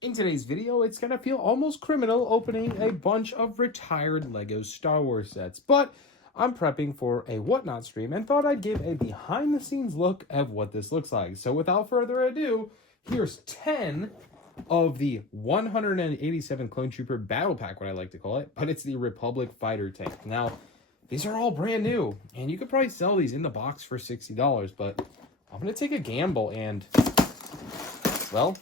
In today's video, it's going to feel almost criminal opening a bunch of retired LEGO Star Wars sets, but I'm prepping for a Whatnot stream and thought I'd give a behind-the-scenes look at what this looks like. So without further ado, here's 10 of the 187 Clone Trooper Battle Pack, what I like to call it, but it's the Republic Fighter Tank. Now, these are all brand new, and you could probably sell these in the box for $60, but I'm going to take a gamble and, well,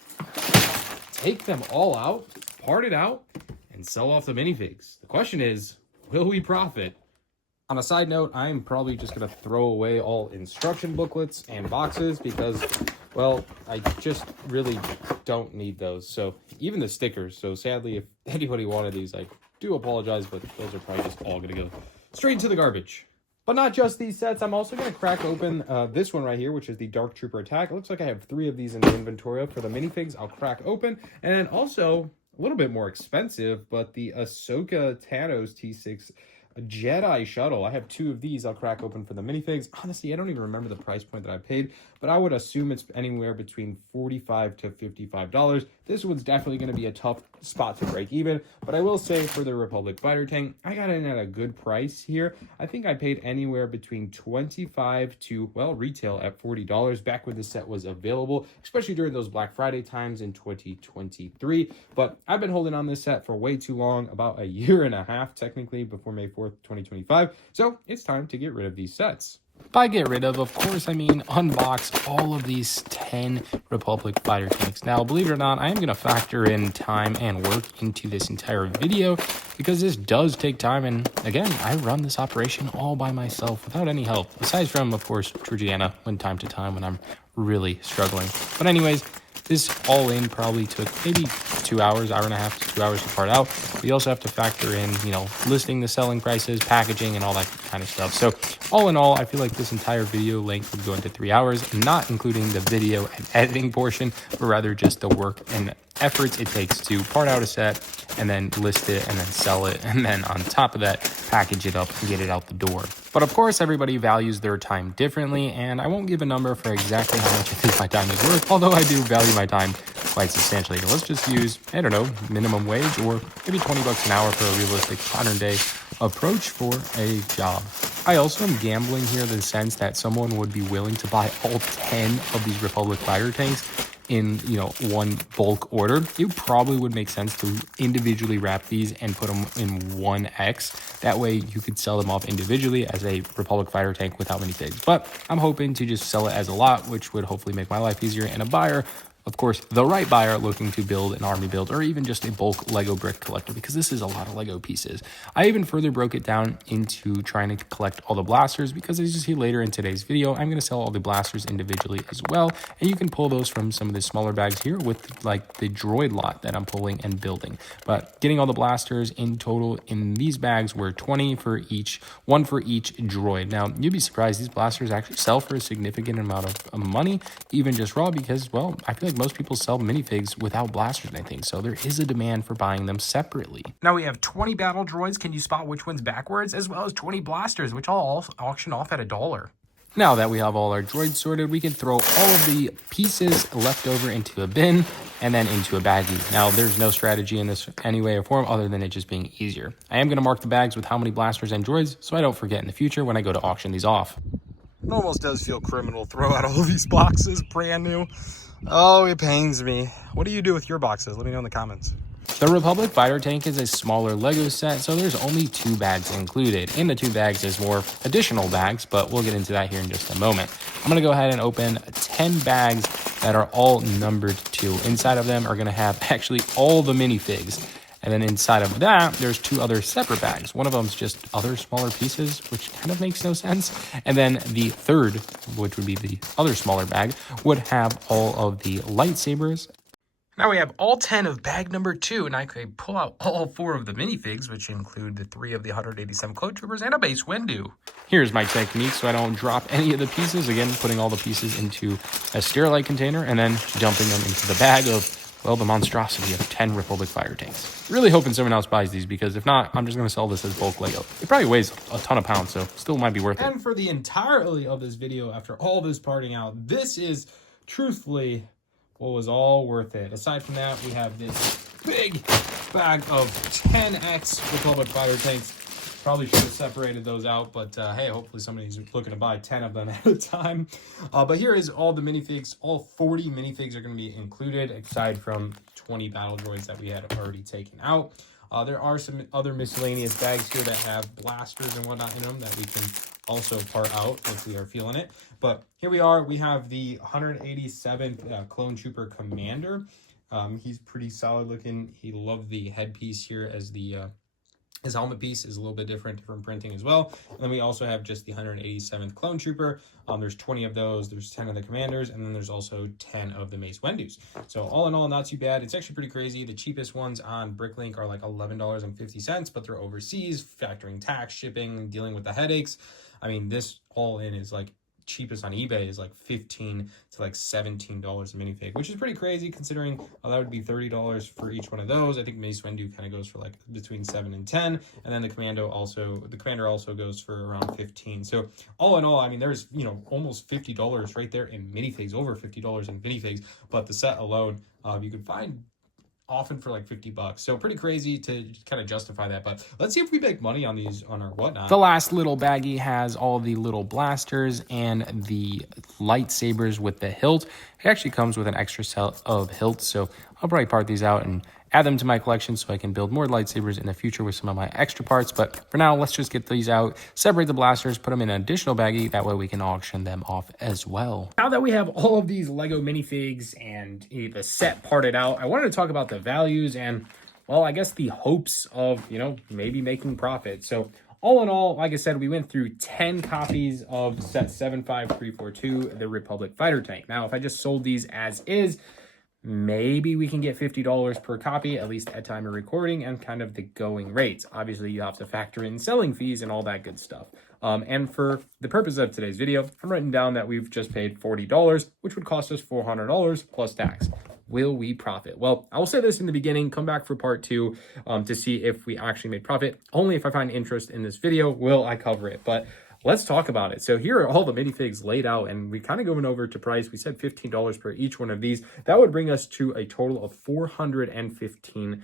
take them all out, part it out, and sell off the minifigs. The question is, will we profit? On a side note, I'm probably just going to throw away all instruction booklets and boxes because, well, I just really don't need those. So even the stickers. So sadly, if anybody wanted these, I do apologize, but those are probably just all going to go straight into the garbage. But not just these sets, I'm also going to crack open this one right here, which is the Dark Trooper Attack. It looks like I have 3 of these in the inventory. For the minifigs, I'll crack open. And then also, a little bit more expensive, but the Ahsoka Tano's T6 Jedi Shuttle. I have 2 of these I'll crack open for the minifigs. Honestly, I don't even remember the price point that I paid, but I would assume it's anywhere between $45 to $55. This one's definitely going to be a tough spot to break even, but I will say for the Republic Fighter Tank, I got in at a good price here. I think I paid anywhere between $25 to, well, retail at $40 back when the set was available, especially during those Black Friday times in 2023. But I've been holding on this set for way too long, about a year and a half technically, before May 4th, 2025. So it's time to get rid of these sets. By get rid of course, I mean unbox all of these 10 Republic Fighter Tanks. Now, believe it or not, I am going to factor in time and work into this entire video because this does take time. And again, I run this operation all by myself without any help, aside from, of course, Georgiana when time to time when I'm really struggling. But anyways, this all in probably took maybe 2 hours, hour and a half to 2 hours to part out. We also have to factor in, listing the selling prices, packaging, and all that kind of stuff. So all in all, I feel like this entire video length would go into 3 hours, not including the video and editing portion, but rather just the work and efforts it takes to part out a set and then list it and then sell it. And then on top of that, package it up and get it out the door. But of course, everybody values their time differently, and I won't give a number for exactly how much I think my time is worth, although I do value my time quite substantially. Let's just use, I don't know, minimum wage or maybe $20 an hour for a realistic modern day approach for a job. I also am gambling here in the sense that someone would be willing to buy all 10 of these Republic Fighter Tanks in one bulk order. It probably would make sense to individually wrap these and put them in 1X. That way you could sell them off individually as a Republic Fighter Tank without minifigs. But I'm hoping to just sell it as a lot, which would hopefully make my life easier, and a buyer, of course, the right buyer looking to build an army build or even just a bulk Lego brick collector, because this is a lot of Lego pieces. I even further broke it down into trying to collect all the blasters, because as you see later in today's video, I'm going to sell all the blasters individually as well. And you can pull those from some of the smaller bags here with like the droid lot that I'm pulling and building. But getting all the blasters in total in these bags were 20 for each, 1 for each droid. Now, you'd be surprised, these blasters actually sell for a significant amount of money, even just raw, because, well, I feel like most people sell minifigs without blasters and things, so there is a demand for buying them separately. Now we have 20 battle droids. Can you spot which one's backwards? As well as 20 blasters, which I'll auction off at $1. Now that we have all our droids sorted, we can throw all of the pieces left over into a bin and then into a baggie. Now, there's no strategy in this any way or form other than it just being easier. I am going to mark the bags with how many blasters and droids so I don't forget in the future when I go to auction these off. It almost does feel criminal to throw out all these boxes brand new. Oh, it pains me. What do you do with your boxes? Let me know in the comments. The Republic Fighter Tank is a smaller Lego set, so there's only 2 bags included. In the 2 bags, there's more additional bags, but we'll get into that here in just a moment. I'm going to go ahead and open 10 bags that are all numbered 2. Inside of them are going to have actually all the minifigs. And then inside of that, there's 2 other separate bags. One of them's just other smaller pieces, which kind of makes no sense. And then the third, which would be the other smaller bag, would have all of the lightsabers. Now we have all 10 of bag number 2, and I could pull out all 4 of the minifigs, which include the 3 of the 187 Clone Troopers and a base Windu. Here's my technique so I don't drop any of the pieces. Again, putting all the pieces into a Sterilite container and then dumping them into the bag of, well, the monstrosity of 10 Republic Fighter Tanks. Really hoping someone else buys these, because if not, I'm just going to sell this as bulk Lego. It probably weighs a ton of pounds, so still might be worth it. And for the entirety of this video, after all this parting out, this is truthfully what was all worth it. Aside from that, we have this big bag of 10X Republic fighter tanks. Probably should have separated those out, but hey, hopefully somebody's looking to buy 10 of them at a time. But here is all the minifigs. All 40 minifigs are going to be included, aside from 20 battle droids that we had already taken out. There are some other miscellaneous bags here that have blasters and whatnot in them that we can also part out if we are feeling it. But here we are. We have the 187th Clone Trooper Commander. He's pretty solid looking. He loved the headpiece here as the his helmet piece is a little bit different printing as well. And then we also have just the 187th Clone Trooper. There's 20 of those, there's 10 of the Commanders, and then there's also 10 of the Mace Windu's. So all in all, not too bad. It's actually pretty crazy. The cheapest ones on Bricklink are like $11.50, but they're overseas, factoring tax, shipping, dealing with the headaches. I mean, this all in is like cheapest on eBay is like $15 to like $17 a minifig, which is pretty crazy considering that would be $30 for each one of those. I think Mace Windu kind of goes for like between 7 and 10, and then the Commander also goes for around 15. So all in all, I mean, there's, you know, almost $50 right there in minifigs, over $50 in minifigs, but the set alone, you can find often for like $50. So pretty crazy to kind of justify that. But let's see if we make money on these on our whatnot. The last little baggie has all the little blasters and the lightsabers with the hilt. It actually comes with an extra set of hilts, so I'll probably part these out and add them to my collection so I can build more lightsabers in the future with some of my extra parts. But for now, let's just get these out, separate the blasters, put them in an additional baggie. That way we can auction them off as well. Now that we have all of these Lego minifigs and the set parted out, I wanted to talk about the values and, well, I guess the hopes of, you know, maybe making profit. So all in all, like I said, we went through 10 copies of set 75342, the Republic Fighter Tank. Now, if I just sold these as is, maybe we can get $50 per copy, at least at time of recording, and kind of the going rates. Obviously, you have to factor in selling fees and all that good stuff. And for the purpose of today's video, I'm writing down that we've just paid $40, which would cost us $400 plus tax. Will we profit? Well, I will say this in the beginning, come back for part 2 to see if we actually made profit. Only if I find interest in this video will I cover it. But let's talk about it. So here are all the minifigs laid out, and we kind of going over to price. We said $15 per each one of these. That would bring us to a total of $415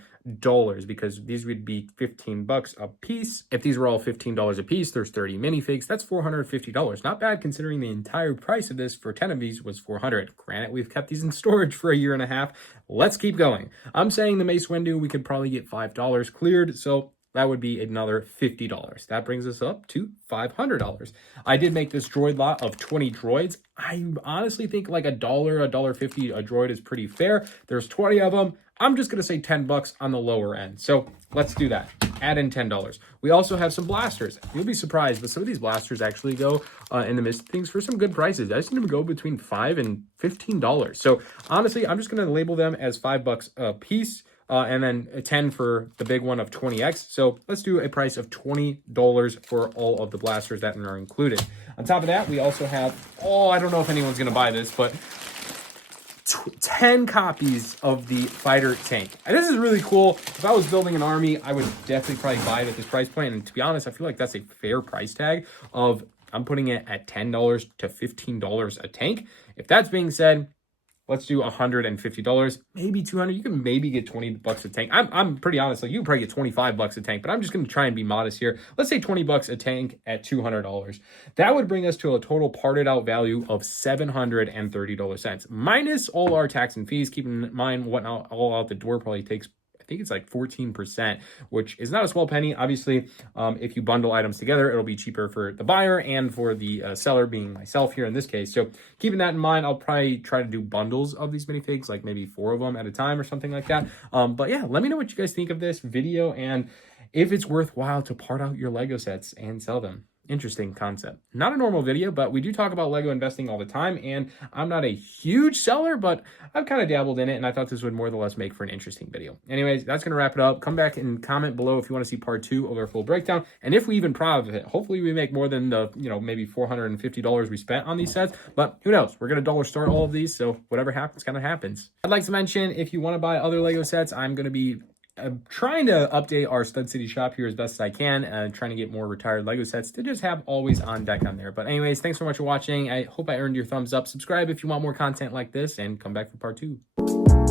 because these would be $15 a piece. If these were all $15 a piece, there's 30 minifigs. That's $450. Not bad considering the entire price of this for 10 of these was $400. Granted, we've kept these in storage for a year and a half. Let's keep going. I'm saying the Mace Windu, we could probably get $5 cleared. So that would be another $50. That brings us up to $500. I did make this droid lot of 20 droids. I honestly think like $1.50 a droid is pretty fair. There's 20 of them. I'm just going to say $10 on the lower end. So let's do that. Add in $10. We also have some blasters. You'll be surprised, but some of these blasters actually go in the midst of things for some good prices. I seen them go between $5 and $15. So honestly, I'm just going to label them as $5 a piece. And then a 10 for the big one of 20X. So let's do a price of $20 for all of the blasters that are included. On top of that, we also have, I don't know if anyone's going to buy this, but 10 copies of the fighter tank. And this is really cool. If I was building an army, I would definitely probably buy it at this price point. And to be honest, I feel like that's a fair price tag of, I'm putting it at $10 to $15 a tank. If that's being said, let's do $150, maybe $200. You can maybe get $20 a tank. I'm pretty honest. Like you can probably get $25 a tank, but I'm just going to try and be modest here. Let's say $20 a tank at $200. That would bring us to a total parted out value of $730 minus all our tax and fees. Keep in mind what all out the door probably takes, I think it's like 14%, which is not a small penny. Obviously, if you bundle items together, it'll be cheaper for the buyer and for the seller, being myself here in this case. So keeping that in mind, I'll probably try to do bundles of these minifigs, like maybe 4 of them at a time or something like that. But yeah, let me know what you guys think of this video and if it's worthwhile to part out your Lego sets and sell them. Interesting concept. Not a normal video, but we do talk about Lego investing all the time, and I'm not a huge seller, but I've kind of dabbled in it, and I thought this would more or less make for an interesting video. Anyways, that's going to wrap it up. Come back and comment below if you want to see part 2 of our full breakdown, and if we even profit. Hopefully we make more than the, maybe $450 we spent on these sets, but who knows? We're going to dollar store all of these, so whatever happens kind of happens. I'd like to mention, if you want to buy other Lego sets, I'm going to be I'm trying to update our Stud City shop here as best as I can, trying to get more retired Lego sets to just have always on deck on there. But anyways, thanks so much for watching. I hope I earned your thumbs up. Subscribe if you want more content like this, and come back for part 2.